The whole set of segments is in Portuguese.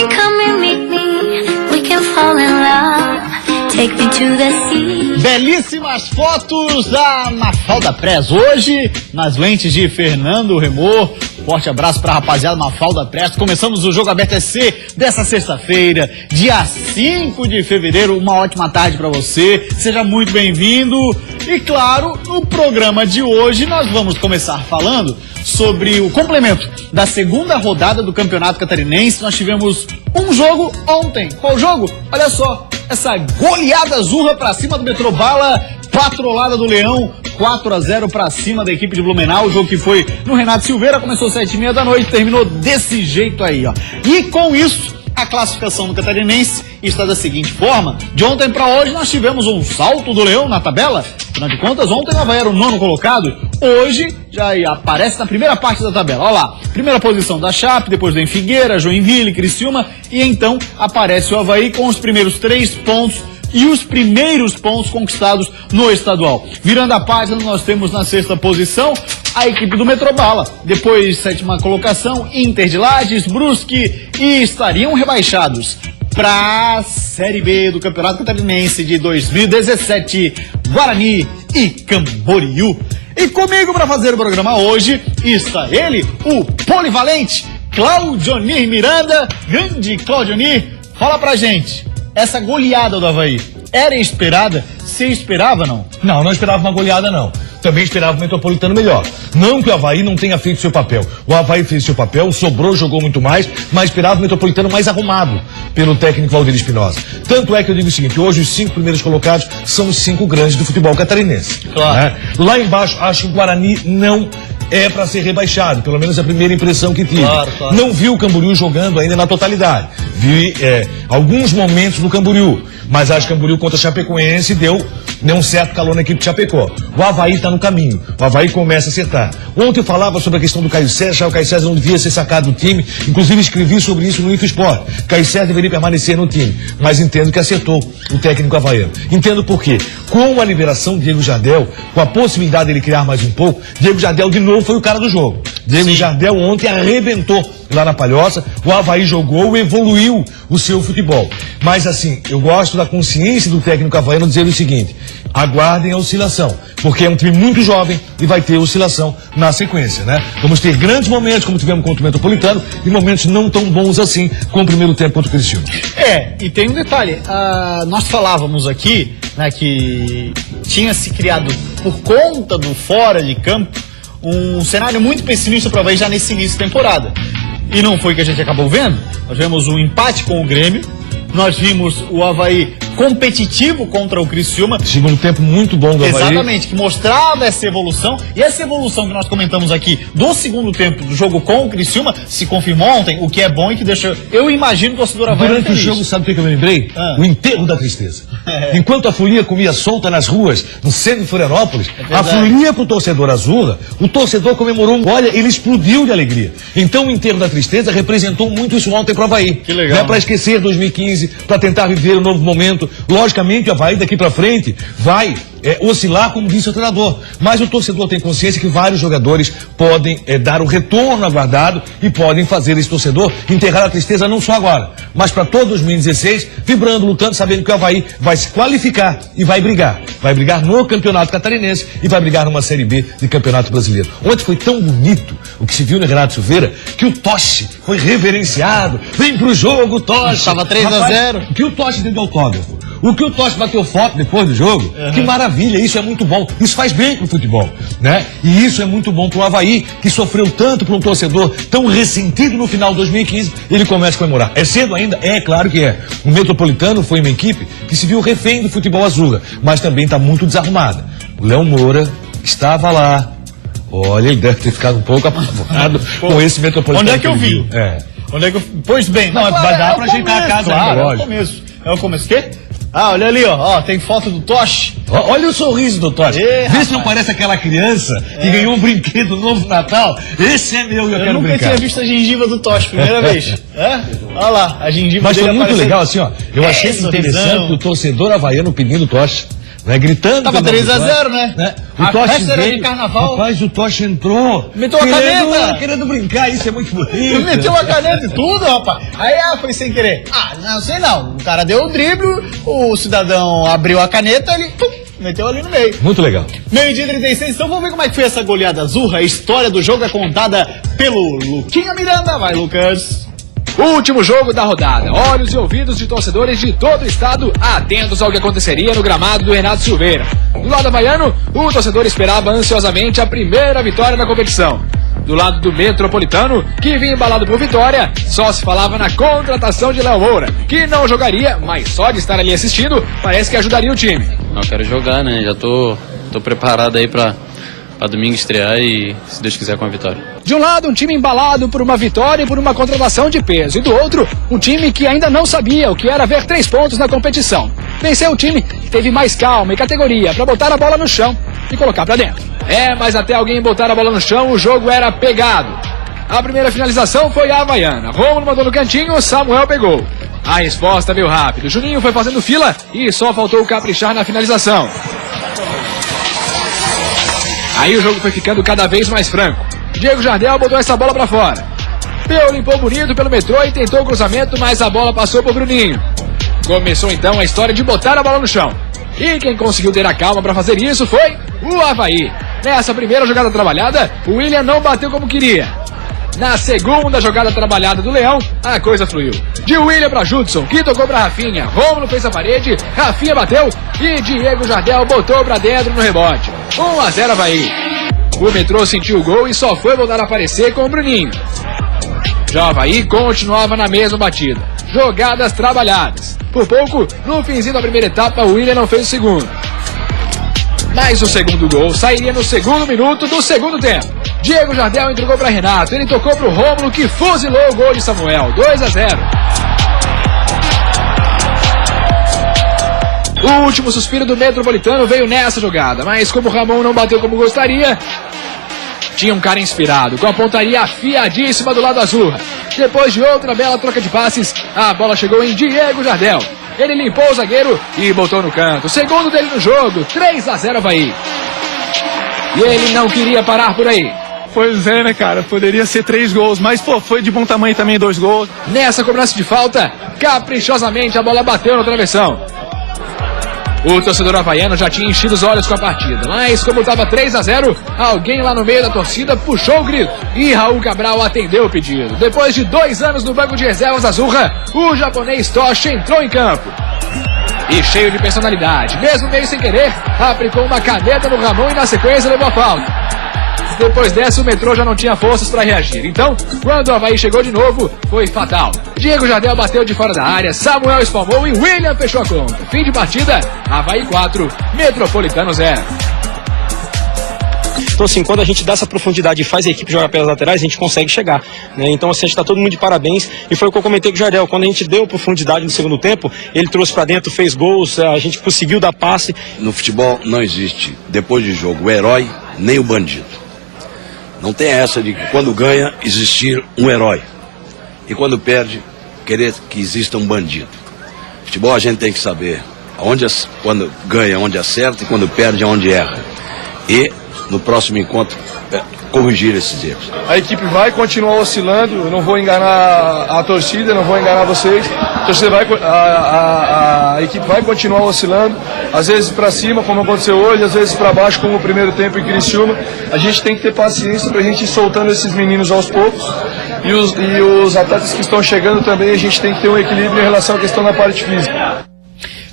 can come and meet me, we can fall in love, take me to the sea. Belíssimas fotos da Mafalda Press hoje, nas lentes de Fernando Remor. Forte abraço pra rapaziada Mafalda Press. Começamos o Jogo Aberto SC dessa sexta-feira, dia 5 de fevereiro. Uma ótima tarde pra você, seja muito bem-vindo. E claro, no programa de hoje nós vamos começar falando sobre o complemento da segunda rodada do Campeonato Catarinense. Nós tivemos um jogo ontem. Qual jogo? Olha só, essa goleada azurra pra cima do Metrobala, patrolada do Leão, 4-0 pra cima da equipe de Blumenau. O jogo que foi no Renato Silveira, começou às 7h30 da noite, terminou desse jeito aí, ó. E com isso, a classificação do Catarinense está da seguinte forma: de ontem para hoje nós tivemos um salto do Leão na tabela. Afinal de contas, ontem o Avaí era o 9º colocado, hoje já aparece na primeira parte da tabela. Olha lá, primeira posição da Chape, depois vem Figueira, Joinville, Criciúma, e então aparece o Avaí com os primeiros 3 pontos e os primeiros pontos conquistados no estadual. Virando a página, nós temos na 6ª posição a equipe do Metrobala. Depois, 7ª colocação, Inter de Lages, Brusque, e estariam rebaixados para a Série B do Campeonato Catarinense de 2017, Guarani e Camboriú. E comigo para fazer o programa hoje está ele, o polivalente Claudionir Miranda. Grande Claudionir, fala pra gente, essa goleada do Avaí era esperada? Você esperava, não? Não, não esperava uma goleada, não. Também esperava o Metropolitano melhor. Não que o Avaí não tenha feito seu papel. O Avaí fez seu papel, sobrou, jogou muito mais, mas esperava o Metropolitano mais arrumado pelo técnico Valdir Espinosa. Tanto é que eu digo o seguinte: hoje os 5 primeiros colocados são os 5 grandes do futebol catarinense. Claro. Né? Lá embaixo, acho que o Guarani não é para ser rebaixado, pelo menos a primeira impressão que tive. Claro, claro. Não vi o Camboriú jogando ainda na totalidade. Vi alguns momentos do Camboriú, mas acho que o Camboriú contra a Chapecoense deu um certo calor na equipe de Chapecó. O Avaí está no caminho, o Avaí começa a acertar. Ontem eu falava sobre a questão do Caio César, o Caio César não devia ser sacado do time, inclusive escrevi sobre isso no InfoSport. Caio César deveria permanecer no time, mas entendo que acertou o técnico havaiano. Entendo por quê. Com a liberação de Diego Jardel, com a possibilidade dele criar mais um pouco, Diego Jardel de novo foi o cara do jogo. Diego Jardel ontem arrebentou lá na Palhoça, o Avaí jogou, evoluiu o seu futebol. Mas assim, eu gosto da consciência do técnico havaiano dizer o seguinte: aguardem a oscilação, porque é um time muito jovem e vai ter oscilação na sequência, né? Vamos ter grandes momentos, como tivemos contra o Metropolitano, e momentos não tão bons assim, como o primeiro tempo contra o Criciúma. E tem um detalhe, nós falávamos aqui, né, que tinha se criado, por conta do fora de campo, um cenário muito pessimista para o Avaí já nesse início de temporada. E não foi o que a gente acabou vendo. Nós vemos um empate com o Grêmio, nós vimos o Avaí competitivo contra o Criciúma. Segundo tempo muito bom do Avaí. Exatamente, que mostrava essa evolução. E essa evolução que nós comentamos aqui do segundo tempo do jogo com o Criciúma se confirmou ontem, o que é bom e que deixa, eu imagino, o torcedor Avaí durante o jogo, sabe o que eu me lembrei? O enterro da tristeza. Enquanto a folia comia solta nas ruas, no centro de Florianópolis, a folia pro torcedor azul, o torcedor comemorou. Olha, ele explodiu de alegria. Então o enterro da tristeza representou muito isso ontem pro Avaí. Que legal. Não é para esquecer 2015, para tentar viver um novo momento. Logicamente, o Avaí daqui para frente vai oscilar, como disse o treinador. Mas o torcedor tem consciência que vários jogadores podem dar o retorno aguardado e podem fazer esse torcedor enterrar a tristeza não só agora, mas para todo 2016, vibrando, lutando, sabendo que o Avaí vai se qualificar e vai brigar. Vai brigar no Campeonato Catarinense e vai brigar numa Série B de Campeonato Brasileiro. Ontem foi tão bonito o que se viu no Renato Silveira, que o Toche foi reverenciado. Vem pro jogo, Toche. Estava 3-0. O que o Toche deu de autógrafo? O que o Toche bateu foto depois do jogo? Que maravilha, isso é muito bom. Isso faz bem pro futebol, né? E isso é muito bom pro Avaí, que sofreu tanto por um torcedor tão ressentido no final de 2015, ele começa a comemorar. É cedo ainda? É, claro que é. O Metropolitano foi uma equipe que se viu refém do futebol azul, mas também está muito desarrumada. O Léo Moura estava lá. Olha, ele deve ter ficado um pouco apavorado com esse Metropolitano. Onde é que eu vi? Onde é que eu... Pois bem. Não, vai dar pra ajeitar a casa, claro, ainda, é o começo. É o começo. O quê? Olha ali, ó, tem foto do Toche. Olha o sorriso do Toche. Vê se não parece aquela criança que ganhou um brinquedo novo no Natal. Esse é meu e eu quero nunca brincar. Tinha visto a gengiva do Toche, primeira vez. Olha lá, a gengiva Mas dele foi muito aparecendo. legal, assim, ó. Eu achei interessante o torcedor havaiano pedindo Toche. né? Gritando. Tava 3-0, né? O A Tocha festa era de veio, carnaval. Rapaz, o Tocha entrou. Meteu a caneta. Querendo brincar, isso é muito bonito. Meteu uma caneta e tudo, rapaz. Aí foi sem querer. Não sei não. O cara deu o drible, o cidadão abriu a caneta, ele meteu ali no meio. Muito legal. 12h36, então vamos ver como é que foi essa goleada azul. A história do jogo é contada pelo Luquinha Miranda. Vai, Lucas. Último jogo da rodada. Olhos e ouvidos de torcedores de todo o estado atentos ao que aconteceria no gramado do Renato Silveira. Do lado havaiano, o torcedor esperava ansiosamente a primeira vitória da competição. Do lado do Metropolitano, que vinha embalado por vitória, só se falava na contratação de Léo Moura, que não jogaria, mas só de estar ali assistindo, parece que ajudaria o time. Eu quero jogar, né? Já tô preparado aí pra domingo estrear e, se Deus quiser, com a vitória. De um lado, um time embalado por uma vitória e por uma contratação de peso. E do outro, um time que ainda não sabia o que era ver 3 pontos na competição. Venceu o time que teve mais calma e categoria para botar a bola no chão e colocar para dentro. Mas até alguém botar a bola no chão, o jogo era pegado. A primeira finalização foi a havaiana. Rômulo mandou no cantinho, Samuel pegou. A resposta veio rápido. Juninho foi fazendo fila e só faltou caprichar na finalização. Aí o jogo foi ficando cada vez mais franco. Diego Jardel botou essa bola pra fora. Peu limpou bonito pelo metrô e tentou o cruzamento, mas a bola passou pro Bruninho. Começou então a história de botar a bola no chão. E quem conseguiu ter a calma pra fazer isso foi o Avaí. Nessa primeira jogada trabalhada, o William não bateu como queria. Na segunda jogada trabalhada do Leão, a coisa fluiu. De William pra Judson, que tocou pra Rafinha. Rômulo fez a parede, Rafinha bateu e Diego Jardel botou pra dentro no rebote. 1-0 Avaí. O metrô sentiu o gol e só foi voltar a aparecer com o Bruninho. Já o Avaí continuava na mesma batida. Jogadas trabalhadas. Por pouco, no finzinho da primeira etapa, o William não fez o segundo. Mas o segundo gol sairia no segundo minuto do segundo tempo. Diego Jardel entregou para Renato, ele tocou para o Rômulo, que fuzilou o gol de Samuel, 2-0. O último suspiro do Metropolitano veio nessa jogada, mas como o Ramon não bateu como gostaria, tinha um cara inspirado, com a pontaria afiadíssima do lado azul. Depois de outra bela troca de passes, a bola chegou em Diego Jardel. Ele limpou o zagueiro e botou no canto. Segundo dele no jogo, 3-0 Avaí. E ele não queria parar por aí. Pois é, né, cara? Poderia ser 3 gols, mas, foi de bom tamanho também 2 gols. Nessa cobrança de falta, caprichosamente a bola bateu no travessão. O torcedor havaiano já tinha enchido os olhos com a partida, mas como estava 3-0, alguém lá no meio da torcida puxou o grito e Raul Cabral atendeu o pedido. Depois de 2 anos no banco de reservas Azurra, o japonês Tocha entrou em campo. E cheio de personalidade, mesmo meio sem querer, aplicou uma caneta no Ramon e na sequência levou a falta. Depois dessa, o metrô já não tinha forças para reagir. Então, quando o Avaí chegou de novo, foi fatal. Diego Jardel bateu de fora da área, Samuel espalmou e William fechou a conta. Fim de partida, Avaí 4, Metropolitano 0. Então, assim, quando a gente dá essa profundidade e faz a equipe jogar pelas laterais, a gente consegue chegar, né? Então, assim, a gente tá todo mundo de parabéns. E foi o que eu comentei com o Jardel. Quando a gente deu profundidade no segundo tempo, ele trouxe pra dentro, fez gols, a gente conseguiu dar passe. No futebol não existe, depois de jogo, o herói nem o bandido. Não tem essa de que quando ganha, existir um herói. E quando perde, querer que exista um bandido. Futebol a gente tem que saber quando ganha, onde acerta, e quando perde, onde erra. E no próximo encontro, corrigir esses erros. A equipe vai continuar oscilando, eu não vou enganar a torcida, não vou enganar vocês. A equipe vai continuar oscilando, às vezes para cima, como aconteceu hoje, às vezes para baixo, como o primeiro tempo em Criciúma. A gente tem que ter paciência para a gente ir soltando esses meninos aos poucos. E os atletas que estão chegando também, a gente tem que ter um equilíbrio em relação à questão da parte física.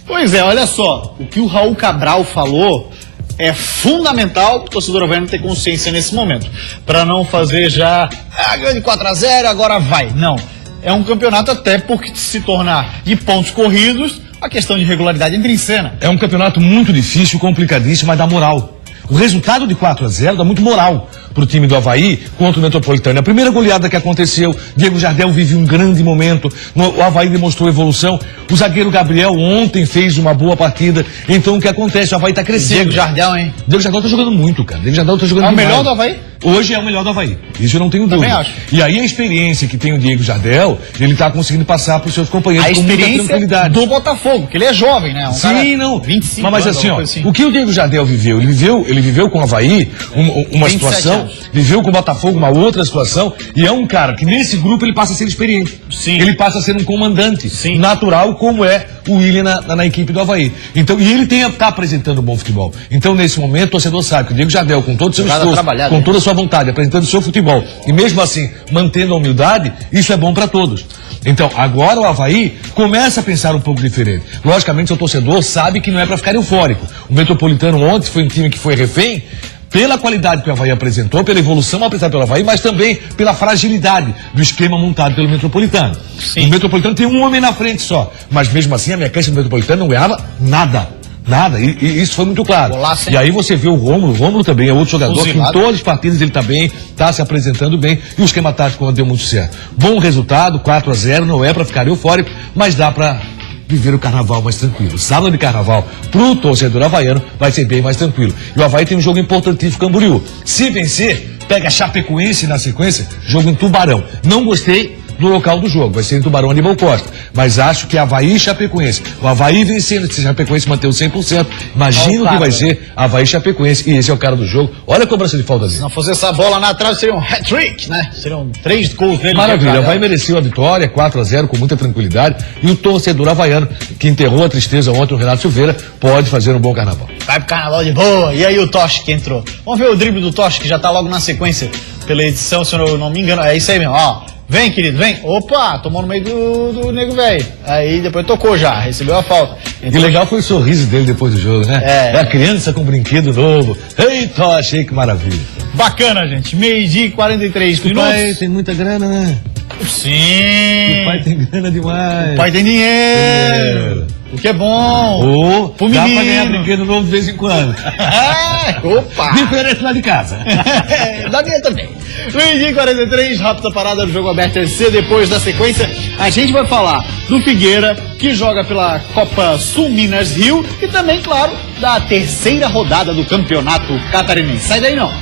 Pois é, olha só, o que o Raul Cabral falou é fundamental o torcedor havaiano ter consciência nesse momento, para não fazer já, ganhou de 4-0, agora vai. Não, é um campeonato até porque se tornar de pontos corridos, a questão de regularidade entra em cena. É um campeonato muito difícil, complicadíssimo, mas dá moral. O resultado de 4-0 dá muito moral pro time do Avaí contra o Metropolitano. A primeira goleada que aconteceu, Diego Jardel vive um grande momento, o Avaí demonstrou evolução, o zagueiro Gabriel ontem fez uma boa partida, então o que acontece? O Avaí tá crescendo. Diego Jardel, hein? Diego Jardel tá jogando muito, cara. Diego Jardel tá jogando É o demais. melhor do Avaí? hoje é o melhor do Avaí. Isso eu não tenho Também dúvida. acho. E aí a experiência que tem o Diego Jardel, ele tá conseguindo passar para os seus companheiros A com muita experiência tranquilidade. do Botafogo, que ele é jovem, né? Um cara Sim, não. 25 mas anos, assim, ó, alguma coisa assim. o que o Diego Jardel viveu? Ele viveu com o Avaí uma 27 situação, anos. viveu com o Botafogo uma outra situação, e é um cara que nesse grupo ele passa a ser experiente. Sim. Ele passa a ser um comandante Sim. natural, como é o William na equipe do Avaí. Então, e ele tá apresentando um bom futebol. Então, nesse momento, o torcedor sabe que o Diego Jardel, com todo o seu Jogada esforço, trabalhada, com né? toda a sua vontade, apresentando o seu futebol, e mesmo assim, mantendo a humildade, isso é bom para todos. Então, agora o Avaí começa a pensar um pouco diferente. Logicamente, o torcedor sabe que não é para ficar eufórico. O Metropolitano ontem foi um time que foi refém pela qualidade que o Avaí apresentou, pela evolução apresentada pelo Avaí, mas também pela fragilidade do esquema montado pelo Metropolitano. Sim. O Metropolitano tem um homem na frente só, mas mesmo assim a mecânica do Metropolitano não ganhava nada. Nada, e isso foi muito claro. Golaço, hein? E aí você vê o Rômulo também é outro jogador que em Fuzilado. todas as partidas ele tá bem, tá se apresentando bem, e o esquema tático deu muito certo. Bom resultado, 4-0, não é para ficar eufórico, mas dá para viver o carnaval mais tranquilo. Sábado de carnaval, pro torcedor havaiano, vai ser bem mais tranquilo. E o Avaí tem um jogo importantíssimo com o Camboriú. Se vencer, pega a Chapecoense na sequência, jogo em Tubarão. Não gostei do local do jogo, vai ser em Tubarão Aníbal Costa. Mas acho que Avaí e Chapecoense. O Avaí vencendo, se Chapecoense manter o 100%, imagino Olha o que vai cara, ser Avaí e Chapecoense. E esse é o cara do jogo. Olha a cobrança de falta dele. Se não fosse essa bola na trave, seria um hat-trick, né? Seriam 3 gols dele. Maravilha, o Avaí mereceu a vitória, 4-0, com muita tranquilidade. E o torcedor havaiano, que enterrou a tristeza ontem, o Renato Silveira, pode fazer um bom carnaval. Vai pro carnaval de boa. E aí o Toshi que entrou. Vamos ver o drible do Toshi, que já tá logo na sequência pela edição, se eu não me engano. É isso aí mesmo, ó. Vem, querido, vem. Opa, tomou no meio do nego velho. Aí depois tocou já, recebeu a falta. E legal foi o sorriso dele depois do jogo, né? É. A criança com um brinquedo novo. Eita, achei que maravilha. Bacana, gente. 12h e 43 O pai minutos. tem muita grana, né? Sim. O pai tem grana demais. O pai tem dinheiro. O que é bom. Ou Pro dá menino. pra ganhar brinquedo novo de vez em quando. Opa. Diferente lá de casa. Da minha também. 12h43, rápida parada do Jogo Aberto SC. Depois da sequência, a gente vai falar do Figueira, que joga pela Copa Sul Minas Rio, e também, claro, da terceira rodada do Campeonato Catarinense. Sai daí não.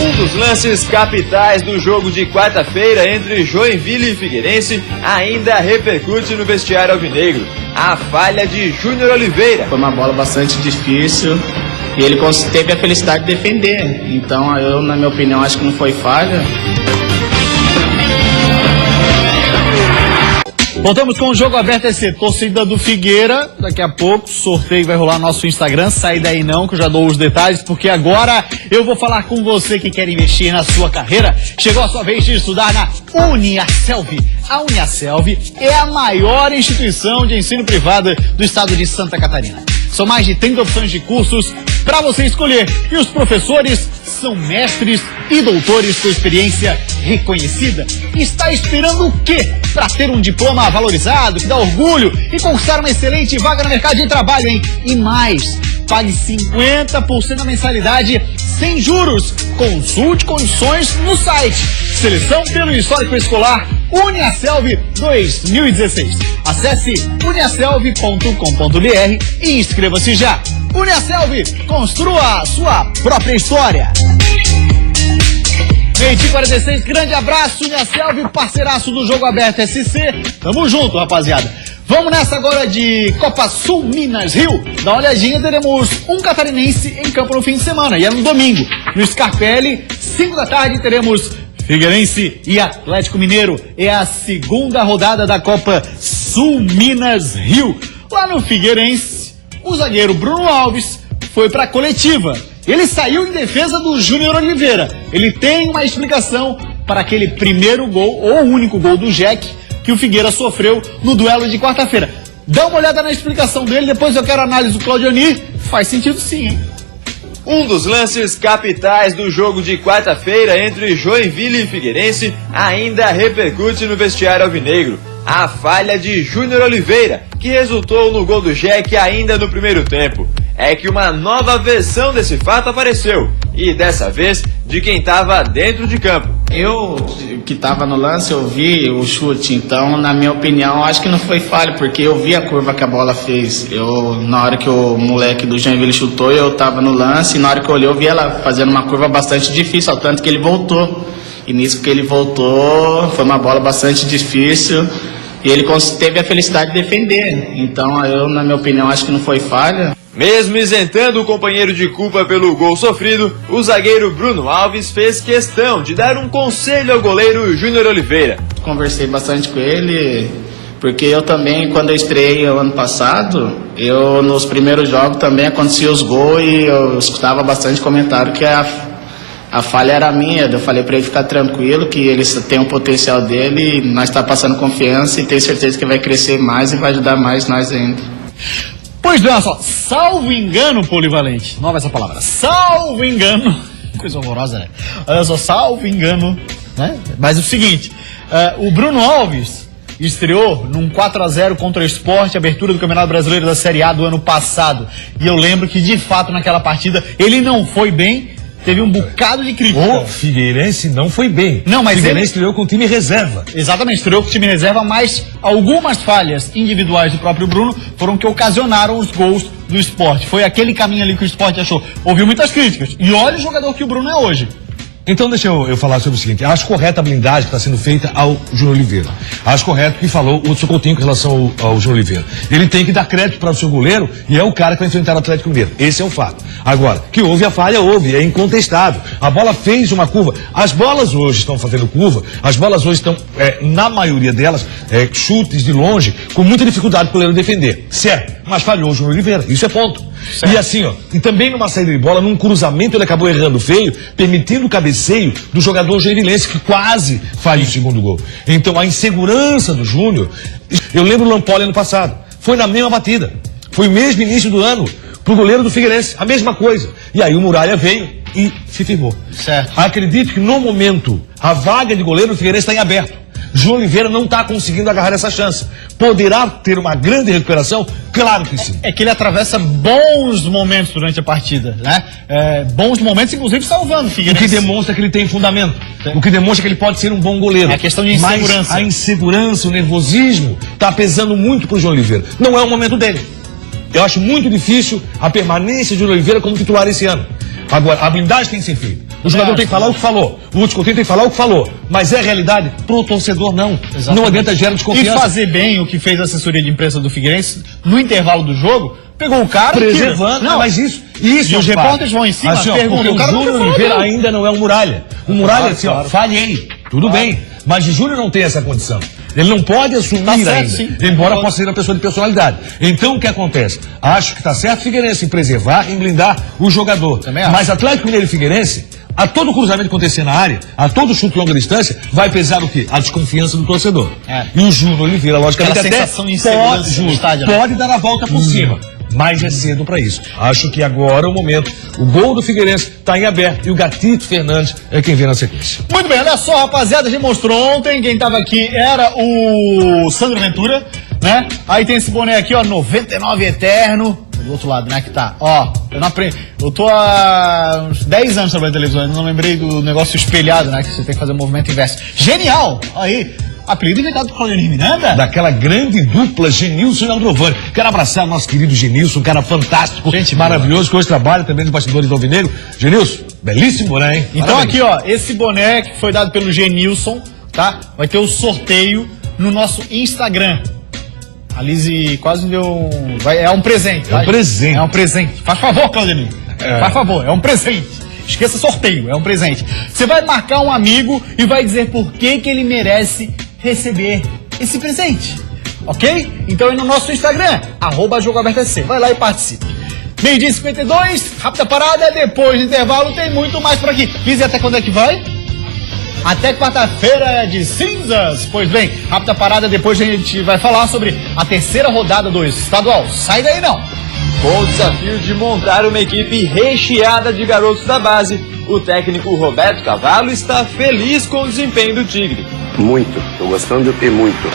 Um dos lances capitais do jogo de quarta-feira entre Joinville e Figueirense ainda repercute no vestiário alvinegro. A falha de Júnior Oliveira. Foi uma bola bastante difícil e ele teve a felicidade de defender. Então eu, na minha opinião, acho que não foi falha. Voltamos com o Jogo Aberto SC, torcida do Figueira. Daqui a pouco, sorteio vai rolar no nosso Instagram. Sai daí não, que eu já dou os detalhes, porque agora eu vou falar com você que quer investir na sua carreira. Chegou a sua vez de estudar na Uniaselv. A Uniaselv é a maior instituição de ensino privada do estado de Santa Catarina. São mais de 30 opções de cursos para você escolher. E os professores são mestres e doutores com experiência reconhecida. Está esperando o quê para ter um diploma valorizado, que dá orgulho e conquistar uma excelente vaga no mercado de trabalho, hein? E mais, pague 50% da mensalidade sem juros. Consulte condições no site. Seleção pelo histórico escolar Uniaselv 2016. Acesse uniaselv.com.br e inscreva-se já. Uniaselv, construa a sua própria história. 12h46, grande abraço, Uniaselv, parceiraço do Jogo Aberto SC. Tamo junto, rapaziada. Vamos nessa agora de Copa Sul Minas Rio. Dá uma olhadinha, teremos um catarinense em campo no fim de semana. E é no domingo, no Scarpelli, 5 da tarde, teremos Figueirense e Atlético Mineiro. É a segunda rodada da Copa Sul Minas Rio. Lá no Figueirense, o zagueiro Bruno Alves foi para a coletiva. Ele saiu em defesa do Júnior Oliveira. Ele tem uma explicação para aquele primeiro gol, ou único gol do Jack, que o Figueira sofreu no duelo de quarta-feira. Dá uma olhada na explicação dele, depois eu quero a análise do Claudioni. Faz sentido sim, hein? Um dos lances capitais do jogo de quarta-feira entre Joinville e Figueirense ainda repercute no vestiário alvinegro. A falha de Júnior Oliveira, que resultou no gol do Jack ainda no primeiro tempo. é que uma nova versão desse fato apareceu, e dessa vez de quem estava dentro de campo. Eu, que estava no lance, eu vi o chute, então, na minha opinião, acho que não foi falha, porque eu vi a curva que a bola fez. Na hora que o moleque do Joinville chutou, eu estava no lance, e na hora que eu olhei, eu vi ela fazendo uma curva bastante difícil, ao tanto que ele voltou. E nisso que ele voltou, foi uma bola bastante difícil, e ele teve a felicidade de defender. Então, eu, na minha opinião, acho que não foi falha. Mesmo isentando o companheiro de culpa pelo gol sofrido, o zagueiro Bruno Alves fez questão de dar um conselho ao goleiro Júnior Oliveira. Conversei bastante com ele, porque eu também, quando eu estreiei o ano passado, nos primeiros jogos também acontecia os gols e eu escutava bastante comentário que a falha era minha. Eu falei para ele ficar tranquilo, que ele tem o potencial dele, e nós está passando confiança e tenho certeza que vai crescer mais e vai ajudar mais nós ainda. Pois bem, olha só, salvo engano, Polivalente, nova essa palavra, salvo engano, coisa horrorosa, né? Olha só, salvo engano, né? Mas é o seguinte, o Bruno Alves estreou num 4-0 contra o Sport, abertura do Campeonato Brasileiro da Série A do ano passado, e eu lembro que, de fato, naquela partida, ele não foi bem. Teve um bocado de crítica. O Figueirense não foi bem. Não, mas o Figueirense estreou com o time reserva. Exatamente, estreou com o time reserva, mas algumas falhas individuais do próprio Bruno foram que ocasionaram os gols do Sport. Foi aquele caminho ali que o Sport achou. Ouviu muitas críticas. E olha o jogador que o Bruno é hoje. Então deixa eu falar sobre o seguinte, acho correta a blindagem que está sendo feita ao Júnior Oliveira. Acho correto o que falou o Hudson Coutinho com relação ao Júnior Oliveira. Ele tem que dar crédito para o seu goleiro e é o cara que vai enfrentar o Atlético Mineiro. Esse é o fato. Agora, que houve a falha, houve, é incontestável. A bola fez uma curva. As bolas hoje estão fazendo curva, as bolas hoje estão, na maioria delas, chutes de longe, com muita dificuldade para o goleiro defender. Certo, mas falhou o Júnior Oliveira, isso é ponto. Certo. E assim, e também numa saída de bola, num cruzamento, ele acabou errando feio, permitindo o cabeceio do jogador joinvilense, que quase faz o segundo gol. Então, a insegurança do Júnior, eu lembro o Lampoli ano passado, foi na mesma batida, foi o mesmo início do ano, pro goleiro do Figueirense, a mesma coisa. E aí o Muralha veio e se firmou. Certo. Acredito que no momento, a vaga de goleiro do Figueirense está em aberto. João Oliveira não está conseguindo agarrar essa chance. Poderá ter uma grande recuperação? Claro que sim. É que ele atravessa bons momentos durante a partida, né? Bons momentos, inclusive salvando o Figueirense. O que demonstra que ele tem fundamento. O que demonstra que ele pode ser um bom goleiro. É a questão de insegurança. Mas a insegurança, o nervosismo, está pesando muito pro João Oliveira. Não é o momento dele. Eu acho muito difícil a permanência de João Oliveira como titular esse ano. Agora, a blindagem tem que ser feita. O jogador tem que falar o que falou. O Hudson Coutinho tem que falar o que falou. Mas é realidade pro torcedor, não. Exatamente. Não adianta gerar desconfiança. E fazer bem o que fez a assessoria de imprensa do Figueirense no intervalo do jogo, pegou o cara preservando. Não, mas isso e os repórteres vão em cima, assim, perguntam. O Júnior Oliveira ainda não é um Muralha. O Muralha, falhei. Tudo bem. Mas o Júnior não tem essa condição. Ele não pode assumir ainda, sim, embora possa ser uma pessoa de personalidade. Então, o que acontece? Acho que está certo o Figueirense em preservar, em blindar o jogador. Mas Atlético Mineiro e Figueirense, a todo cruzamento que acontecer na área, a todo chute de longa distância, vai pesar o quê? A desconfiança do torcedor. E o Júnior Oliveira, logicamente, até pode dar a volta por cima. Mas é cedo para isso. Acho que agora é o momento. O gol do Figueirense está em aberto e o Gatito Fernandes é quem vem na sequência. Muito bem, olha só, rapaziada, a gente mostrou ontem, quem estava aqui era o Sandro Ventura, né? Aí tem esse boné aqui, ó, 99 Eterno. Do outro lado, né, que tá, ó, eu tô há uns 10 anos trabalhando em televisão, eu não lembrei do negócio espelhado, né, que você tem que fazer o movimento inverso. Genial! Aí, apelido inventado por Claudemir Miranda? Daquela grande dupla Genilson e Aldrovani. Quero abraçar o nosso querido Genilson, um cara fantástico, gente maravilhoso, que hoje trabalha também nos bastidores do Alvinegro. Genilson, belíssimo boné, hein? Então parabéns. Aqui, ó, esse boné que foi dado pelo Genilson, tá? Vai ter o sorteio no nosso Instagram. A Lizzy quase me deu é um presente, tá? É um presente. É um presente. Faz favor, Claudemir. Faz favor, é um presente. Esqueça sorteio, é um presente. Você vai marcar um amigo e vai dizer por que ele merece receber esse presente, ok? Então é no nosso Instagram, @jogoabertoSC. Vai lá e participe. 12h52, rápida parada, depois do intervalo tem muito mais por aqui. Lizzy, até quando é que vai? Até quarta-feira de cinzas. Pois bem, rápida parada, depois a gente vai falar sobre a terceira rodada do estadual. Sai daí não! Com o desafio de montar uma equipe recheada de garotos da base, o técnico Roberto Cavallo está feliz com o desempenho do Tigre. Muito, estou gostando e muito.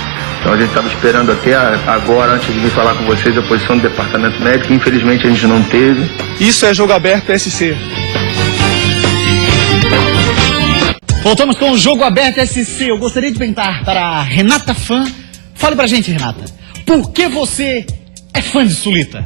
Então a gente estava esperando até agora, antes de vir falar com vocês, a posição do departamento médico. Infelizmente a gente não teve. Isso é Jogo Aberto SC. Voltamos com o Jogo Aberto SC. Eu gostaria de perguntar para a Renata Fã. Fale pra gente, Renata, por que você é fã de Sulita?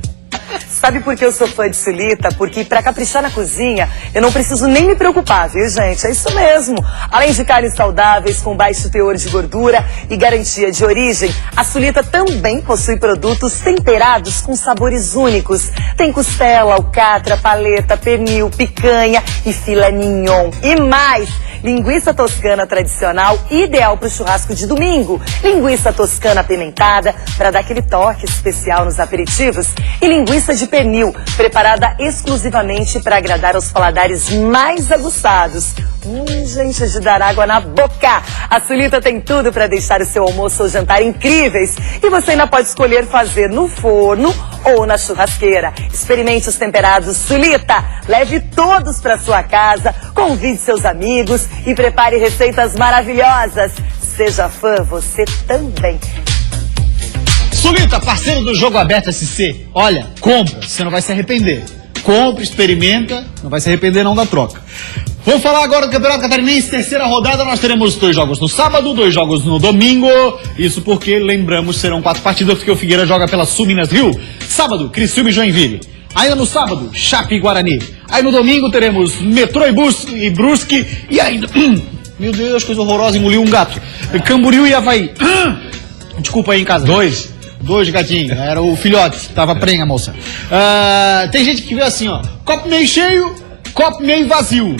Sabe por que eu sou fã de Sulita? Porque para caprichar na cozinha, eu não preciso nem me preocupar, viu, gente? É isso mesmo. Além de carnes saudáveis, com baixo teor de gordura e garantia de origem, a Sulita também possui produtos temperados com sabores únicos. Tem costela, alcatra, paleta, pernil, picanha e filé mignon. E mais! Linguiça toscana tradicional, ideal para o churrasco de domingo. Linguiça toscana apimentada, para dar aquele toque especial nos aperitivos. E linguiça de pernil, preparada exclusivamente para agradar aos paladares mais aguçados. Gente, é de dar água na boca. A Sulita tem tudo para deixar o seu almoço ou jantar incríveis. E você ainda pode escolher fazer no forno ou na churrasqueira. Experimente os temperados Sulita. Leve todos para sua casa, convide seus amigos e prepare receitas maravilhosas. Seja fã, você também. Sulita, parceiro do Jogo Aberto SC. Olha, compra, você não vai se arrepender. Compra, experimenta, não vai se arrepender não da troca. Vamos falar agora do Campeonato Catarinense, terceira rodada. Nós teremos 2 jogos no sábado, 2 jogos no domingo. Isso porque, lembramos, serão 4 partidas, porque o Figueira joga pela Sul Minas Rio. Sábado, Criciúma e Joinville. Ainda no sábado, Chape e Guarani. Aí no domingo teremos Metrô e Brusque. E ainda... Meu Deus, coisa horrorosa, engoliu um gato. Camboriú e Avaí. Desculpa aí em casa. 2 de gatinho, era o filhote, tava prenha, moça. Tem gente que vê assim, ó, copo meio cheio, copo meio vazio.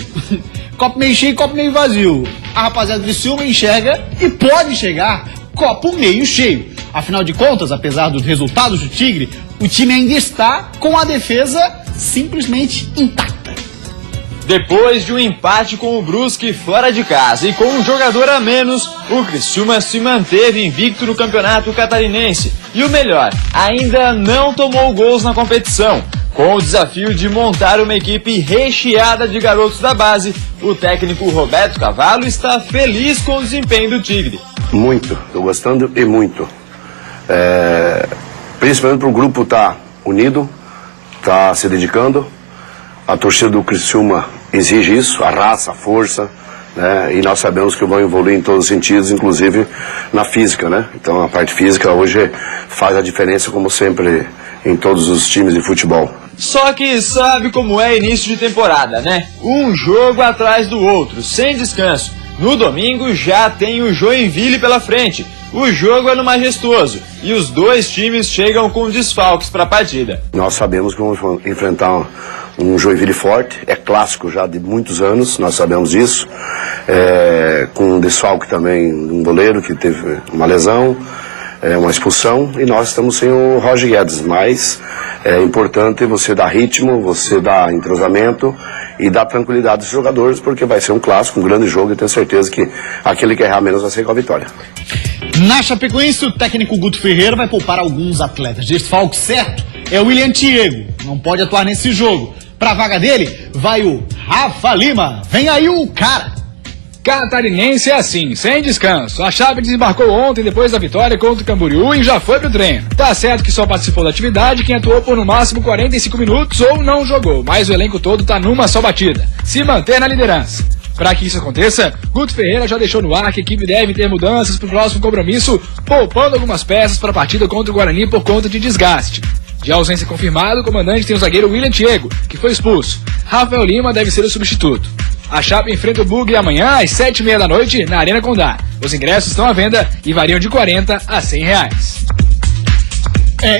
Copo meio cheio, copo meio vazio. A rapaziada de Criciúma enxerga e pode enxergar copo meio cheio. Afinal de contas, apesar dos resultados do Tigre, o time ainda está com a defesa simplesmente intacta. Depois de um empate com o Brusque fora de casa e com um jogador a menos, o Criciúma se manteve invicto no Campeonato Catarinense. E o melhor, ainda não tomou gols na competição. Com o desafio de montar uma equipe recheada de garotos da base, o técnico Roberto Cavallo está feliz com o desempenho do Tigre. Muito, estou gostando e muito. Principalmente para o grupo estar unido, estar se dedicando. A torcida do Criciúma exige isso, a raça, a força, né? E nós sabemos que vão evoluir em todos os sentidos, inclusive na física, né? Então a parte física hoje faz a diferença, como sempre, em todos os times de futebol. Só que sabe como é início de temporada, né? Um jogo atrás do outro, sem descanso. No domingo já tem o Joinville pela frente. O jogo é no Majestoso e os 2 times chegam com desfalques para a partida. Nós sabemos que vamos enfrentar um Joinville forte, é clássico já de muitos anos, nós sabemos isso, com um desfalque também de um goleiro que teve uma lesão, uma expulsão, e nós estamos sem o Roger Guedes, mas é importante você dar ritmo, você dar entrosamento e dar tranquilidade aos jogadores, porque vai ser um clássico, um grande jogo, e tenho certeza que aquele que errar menos vai sair com a vitória. Na Chapecoense, o técnico Guto Ferreira vai poupar alguns atletas. Desfalque certo é o William Thiago, não pode atuar nesse jogo. Pra vaga dele, vai o Rafa Lima. Vem aí o cara. Catarinense é assim, sem descanso. A Chape desembarcou ontem depois da vitória contra o Camboriú e já foi pro treino. Tá certo que só participou da atividade quem atuou por no máximo 45 minutos ou não jogou, mas o elenco todo tá numa só batida. Se manter na liderança. Para que isso aconteça, Guto Ferreira já deixou no ar que a equipe deve ter mudanças pro próximo compromisso, poupando algumas peças para a partida contra o Guarani por conta de desgaste. De ausência confirmada, o comandante tem o zagueiro William Thiago, que foi expulso. Rafael Lima deve ser o substituto. A Chape enfrenta o Bugre amanhã às 7h30 da noite na Arena Condá. Os ingressos estão à venda e variam de R$40 a R$100.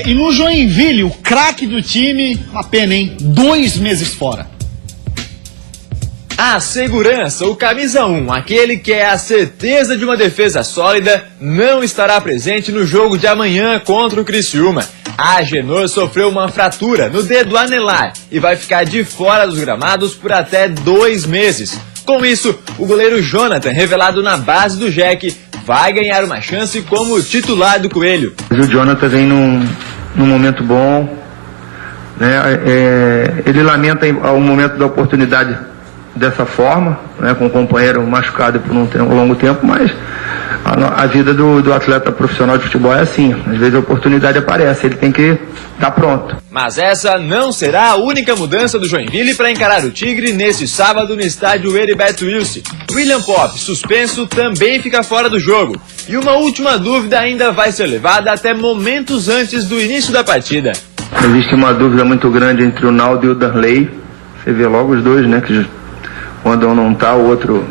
E no Joinville, o craque do time, uma pena, hein? 2 meses fora. A segurança, o camisa 1, aquele que é a certeza de uma defesa sólida, não estará presente no jogo de amanhã contra o Criciúma. A Agenor sofreu uma fratura no dedo anelar e vai ficar de fora dos gramados por até 2 meses. Com isso, o goleiro Jonathan, revelado na base do Jack, vai ganhar uma chance como titular do Coelho. O Jonathan vem num momento bom, né? Ele lamenta o momento da oportunidade dessa forma, né, com o companheiro machucado por um longo tempo, mas A vida do atleta profissional de futebol é assim, às vezes a oportunidade aparece, ele tem que estar pronto. Mas essa não será a única mudança do Joinville para encarar o Tigre neste sábado no estádio Heriberto Wilson. William Pop, suspenso, também fica fora do jogo. E uma última dúvida ainda vai ser levada até momentos antes do início da partida. Existe uma dúvida muito grande entre o Naldo e o Darley. Você vê logo os dois, né? Que quando um não está, o outro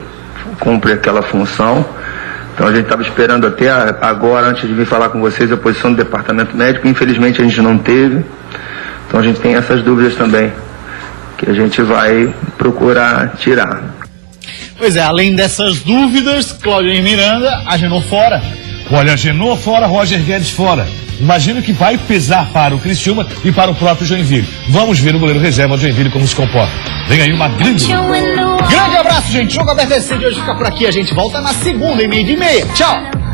cumpre aquela função. Então a gente estava esperando até agora, antes de vir falar com vocês, a posição do departamento médico. Infelizmente a gente não teve. Então a gente tem essas dúvidas também, que a gente vai procurar tirar. Pois é, além dessas dúvidas, Claudinei Miranda, Agenor fora. Olha, Agenor fora, Roger Guedes fora. Imagino que vai pesar para o Criciúma e para o próprio Joinville. Vamos ver o goleiro reserva do Joinville como se comporta. Vem aí uma grande... Grande abraço, gente. Jogo Aberto SC de hoje fica por aqui. A gente volta na segunda, em 12h30. Tchau.